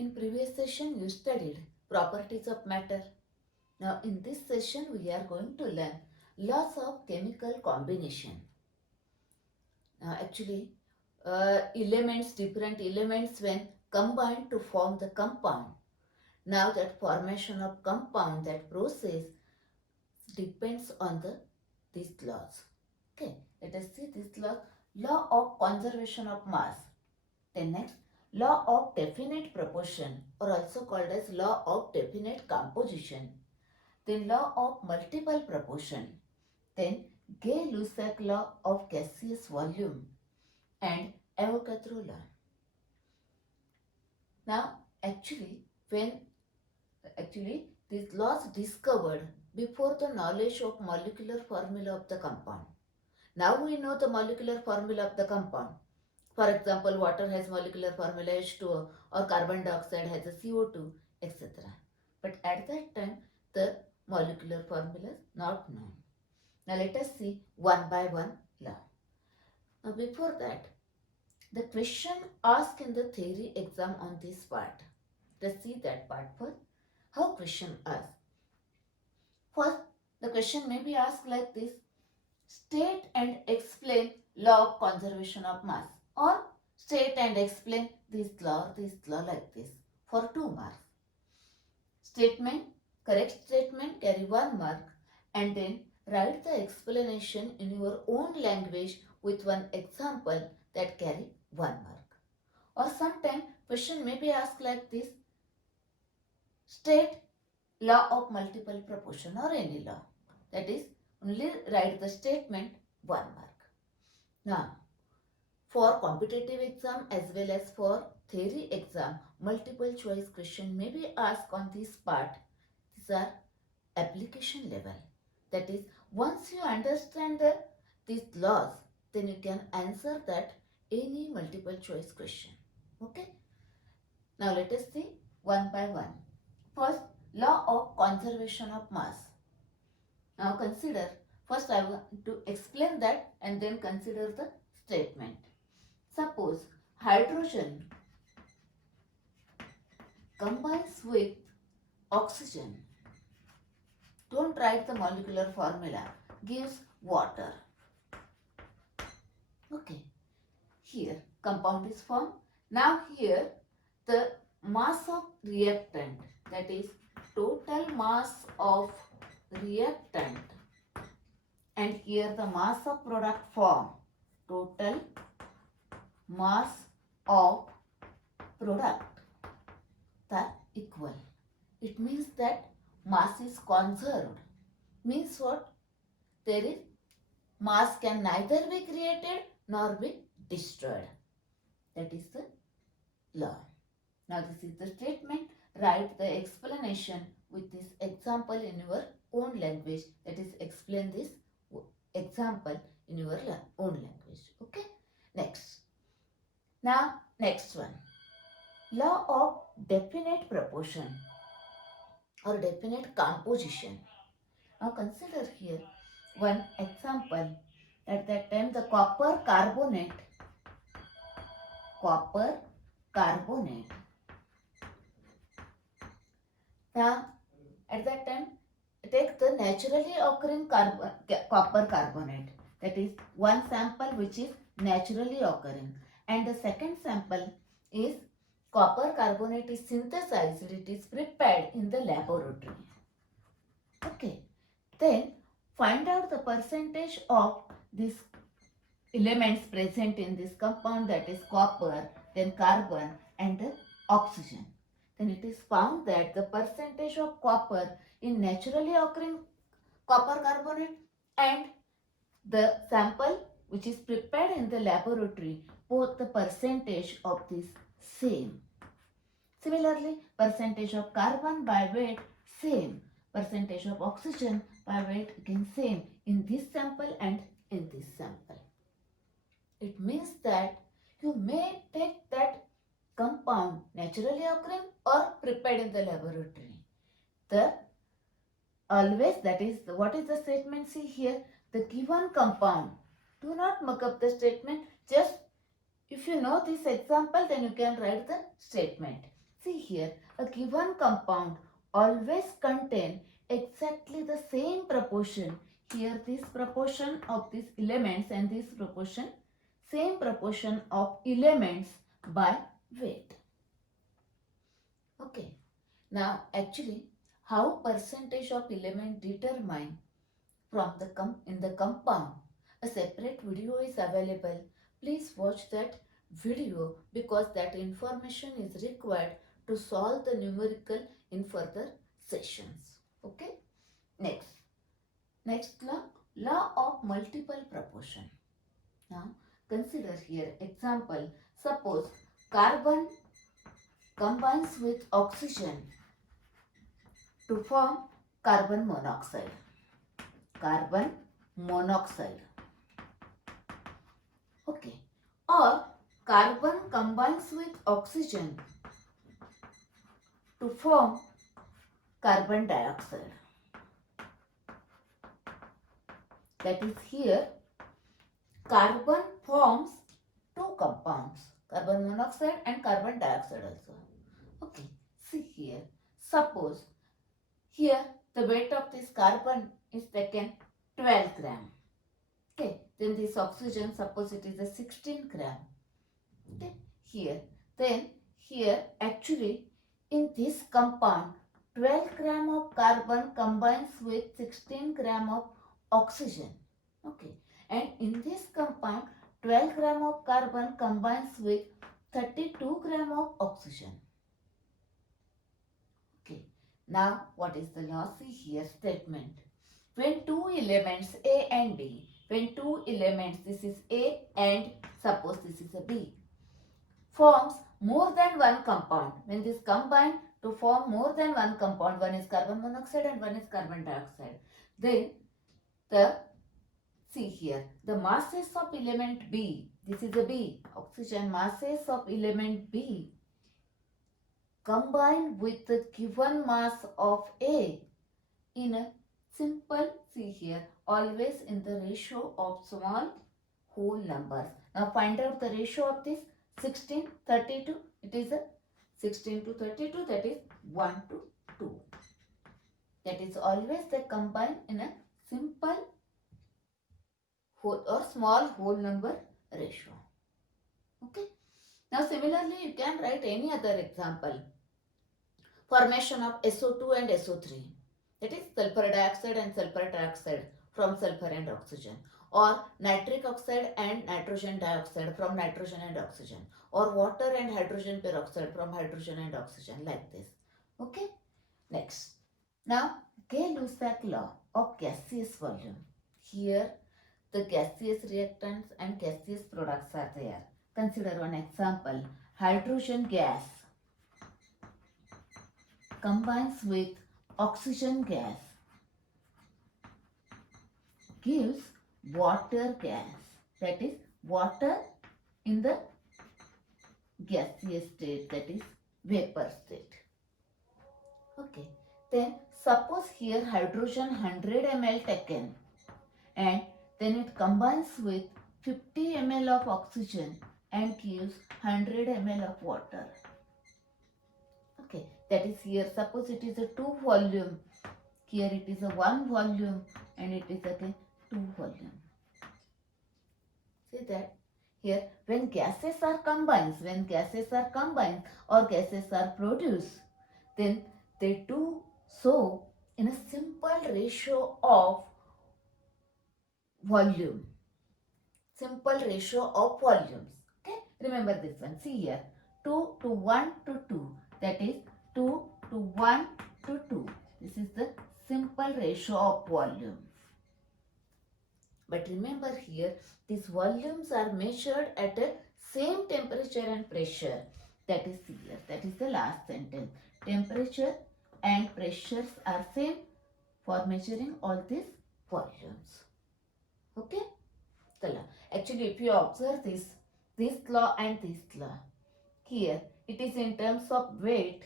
In previous session you studied properties of matter. Now in this session we are going to learn laws of chemical combination. Now actually different elements when combined to form the compound. Now that formation of compound, that process depends on these laws. Okay, let us see this law. Law of conservation of mass. Then next, law of definite proportion, or also called as law of definite composition. Then law of multiple proportion. Then Gay-Lussac law of gaseous volume and Avogadro law. Now, actually these laws discovered before the knowledge of molecular formula of the compound. Now we know the molecular formula of the compound. For example, water has molecular formula H2O or carbon dioxide has a CO2, etc. But at that time, the molecular formula is not known. Now let us see one by one law. Now before that, the question asked in the theory exam on this part. Let's see that part first. How question asked? First, the question may be asked like this. State and explain law of conservation of mass, or state and explain this law like this for 2 marks. Statement, correct statement carry 1 mark, and then write the explanation in your own language with one example that carry 1 mark. Or sometime question may be asked like this. State law of multiple proportion or any law. That is, only write the statement 1 mark. Now, for competitive exam as well as for theory exam, multiple choice question may be asked on this part. These are application level. That is, once you understand these laws, then you can answer that any multiple choice question. Okay? Now let us see one by one. First, law of conservation of mass. Now consider, first I want to explain that and then consider the statement. Suppose hydrogen combines with oxygen. Don't write the molecular formula. Gives water. Okay. Here compound is formed. Now here the mass of reactant, that is total mass of reactant, and here the mass of product form, total mass of product, are equal. It means that mass is conserved. Means what? There is mass can neither be created nor be destroyed. That is the law. Now this is the statement. Write the explanation with this example in your own language. That is, explain this example in your own language. Okay. Next. Now next one. Law of definite proportion or definite composition. Now consider here one example. At that time the copper carbonate now, at that time, take the naturally occurring copper carbonate. That is one sample which is naturally occurring. And the second sample is copper carbonate is synthesized, it is prepared in the laboratory. Okay. Then find out the percentage of these elements present in this compound, that is copper, then carbon and the oxygen. Then it is found that the percentage of copper in naturally occurring copper carbonate and the sample which is prepared in the laboratory, both the percentage of this same. Similarly, percentage of carbon by weight same, percentage of oxygen by weight again same in this sample and in this sample. It means that you may take that compound naturally occurring or prepared in the laboratory. The always, that is, what is the statement? See here, the given compound. Do not muck up the statement. Just if you know this example, then you can write the statement. See here, a given compound always contain exactly the same proportion. Here this proportion of these elements and this proportion, same proportion of elements by weight. Okay. Now actually how percentage of element determine from the in the compound. A separate video is available. Please watch that video because that information is required to solve the numerical in further sessions. Okay. Next law of multiple proportion. Now consider here example. Suppose carbon combines with oxygen to form carbon monoxide. Carbon monoxide. Okay. Or carbon combines with oxygen to form carbon dioxide. That is here carbon forms two compounds, carbon monoxide and carbon dioxide also. Okay. See here. Suppose here the weight of this carbon is taken 12 gram. Okay, then this oxygen, suppose it is a 16 gram. Okay, here actually in this compound 12 gram of carbon combines with 16 gram of oxygen. Okay, and in this compound 12 gram of carbon combines with 32 gram of oxygen. Okay, now what is the law? See here statement. When two elements A and B, when two elements, this is A and suppose this is a B, forms more than one compound, when this combine to form more than one compound, one is carbon monoxide and one is carbon dioxide, then see here, the masses of element B, this is a B, oxygen, masses of element B combine with the given mass of A in a simple, see here, always in the ratio of small whole numbers. Now find out the ratio of this 16, 32. It is a 16 to 32, that is 1 to 2. That is always they combine in a simple whole or small whole number ratio. Okay. Now similarly you can write any other example. Formation of SO2 and SO3. That is sulfur dioxide and sulfur trioxide from sulfur and oxygen, or nitric oxide and nitrogen dioxide from nitrogen and oxygen, or water and hydrogen peroxide from hydrogen and oxygen, like this. Okay. Next. Now Gay-Lussac law of gaseous volume. Here the gaseous reactants and gaseous products are there. Consider one example. Hydrogen gas combines with oxygen gas gives water gas, that is water in the gaseous state, that is vapor state. Okay, then suppose here hydrogen 100 ml taken and then it combines with 50 ml of oxygen and gives 100 ml of water. Okay, that is here, suppose it is a 2 volume, here it is a 1 volume and it is again 2 volume. See that here when gases are combined or gases are produced, then they do so in a simple ratio of volume. Simple ratio of volumes. Okay, remember this one. See here, 2 to 1 to 2, that is 2 to 1 to 2. This is the simple ratio of volume. But remember here, these volumes are measured at a same temperature and pressure. That is here, that is the last sentence. Temperature and pressures are same for measuring all these volumes. Okay? Actually, if you observe this law and this law, here it is in terms of weight,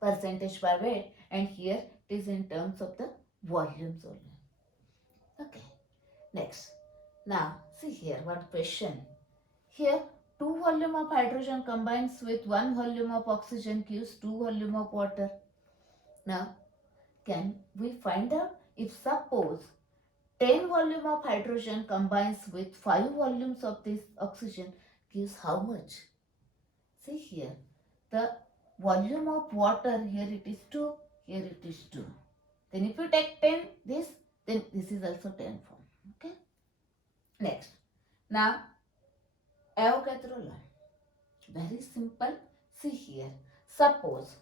percentage by weight, and here it is in terms of the volumes only. Okay. Next. Now, see here one question. Here 2 volume of hydrogen combines with 1 volume of oxygen gives 2 volume of water. Now, can we find out if suppose 10 volume of hydrogen combines with 5 volumes of this oxygen gives how much? See here, the volume of water, here it is 2, here it is 2. Then if you take 10, then this is also 10 form. Okay. Next. Now, Avogadro law. Very simple. See here. Suppose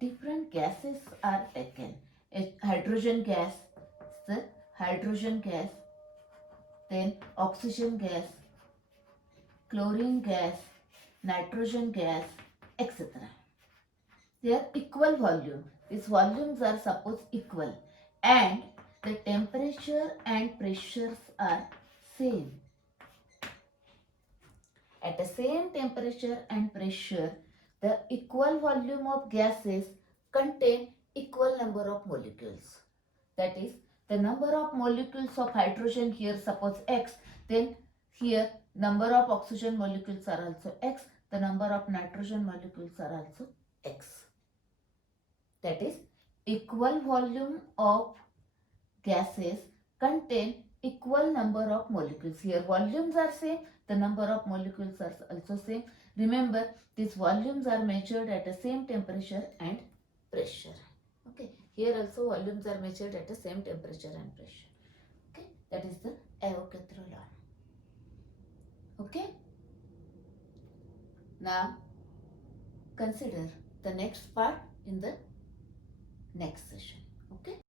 different gases are taken. A hydrogen gas, the hydrogen gas, then oxygen gas, chlorine gas, nitrogen gas, etc. They are equal volume. These volumes are supposed equal and the temperature and pressures are same. At the same temperature and pressure, the equal volume of gases contain equal number of molecules. That is, the number of molecules of hydrogen here, suppose X, then here number of oxygen molecules are also X, the number of nitrogen molecules are also X. That is, equal volume of gases contain equal number of molecules. Here volumes are same, the number of molecules are also same. Remember, these volumes are measured at the same temperature and pressure. Okay, here also volumes are measured at the same temperature and pressure. Okay, that is the Avogadro law. Okay, now consider the next part in the next session. Okay.